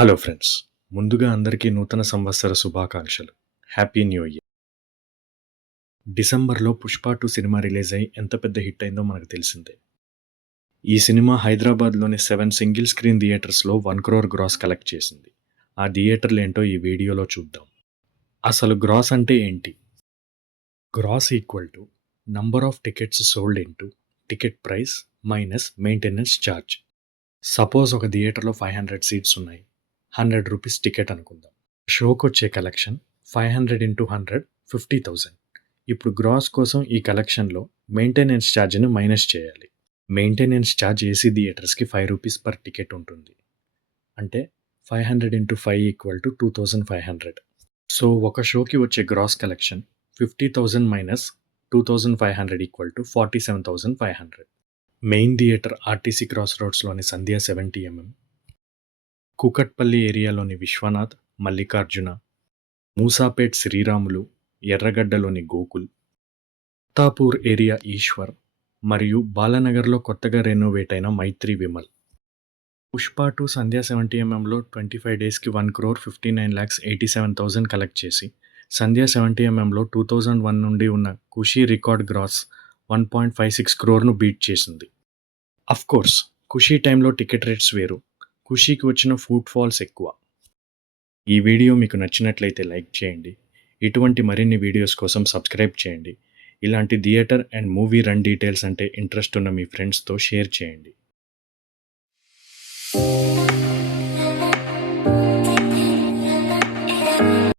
Hello friends, ముందుగా అందరికీ నూతన సంవత్సర శుభాకాంక్షలు. Happy new year. డిసెంబర్లో 'పుష్ప 2' సినిమా రిలీజ్ అయ్యి ఎంత పెద్ద హిట్ అయిందో మనకు తెలిసిందే. ఈ సినిమా హైదరాబాద్లోని 7 సింగిల్ స్క్రీన్ థియేటర్స్లో 1 crore గ్రాస్ కలెక్ట్ చేసింది. ఆ థియేటర్లు ఏంటో ఈ వీడియోలో చూద్దాం. అసలు గ్రాస్ అంటే ఏంటి? Gross equal to number of tickets sold into ticket price minus maintenance charge. Suppose ఒక థియేటర్లో 500 సీట్స్ ఉన్నాయి. 100 రూపీస్ టికెట్ అనుకుందాం. షోకి వచ్చే కలెక్షన్ 500 ఇంటూ 100 50,000. ఇప్పుడు గ్రాస్ కోసం ఈ కలెక్షన్లో మెయింటెనెన్స్ ఛార్జ్ని మైనస్ చేయాలి. మెయింటెనెన్స్ ఛార్జ్ ఏసీ థియేటర్స్కి 5 రూపీస్ పర్ టికెట్ ఉంటుంది. అంటే 500 ఇంటూ 5 ఈక్వల్ టు 2500. సో ఒక షోకి వచ్చే gross collection 50,000 minus 2500 equal to 47,500. Main theatre RTC cross రోడ్స్లోని సంధ్యా 70mm, కూకట్పల్లి ఏరియాలోని విశ్వనాథ్, మల్లికార్జున, మూసాపేట్ శ్రీరాములు, ఎర్రగడ్డలోని గోకుల్, అత్తాపూర్ ఏరియా ఈశ్వర్ మరియు బాలానగర్లో కొత్తగా రెనోవేట్ అయిన మైత్రి విమల్. పుష్ప 2 సంధ్యా 70mmలో 25 డేస్కి 1,59,87,000 కలెక్ట్ చేసి సంధ్యా 70mmలో 2001 నుండి ఉన్న ఖుషీ రికార్డ్ గ్రాస్ 1.56 crore బీట్ చేసింది. అఫ్కోర్స్ ఖుషీ టైంలో టికెట్ రేట్స్ వేరు, ఖుషీకి వచ్చిన ఫుట్ ఫాల్స్ ఎక్కువ. ఈ వీడియో మీకు నచ్చినట్లయితే లైక్ చేయండి. ఇటువంటి మరిన్ని వీడియోస్ కోసం సబ్స్క్రైబ్ చేయండి. ఇలాంటి theatre and movie run details అంటే ఇంట్రెస్ట్ ఉన్న మీ ఫ్రెండ్స్తో షేర్ చేయండి.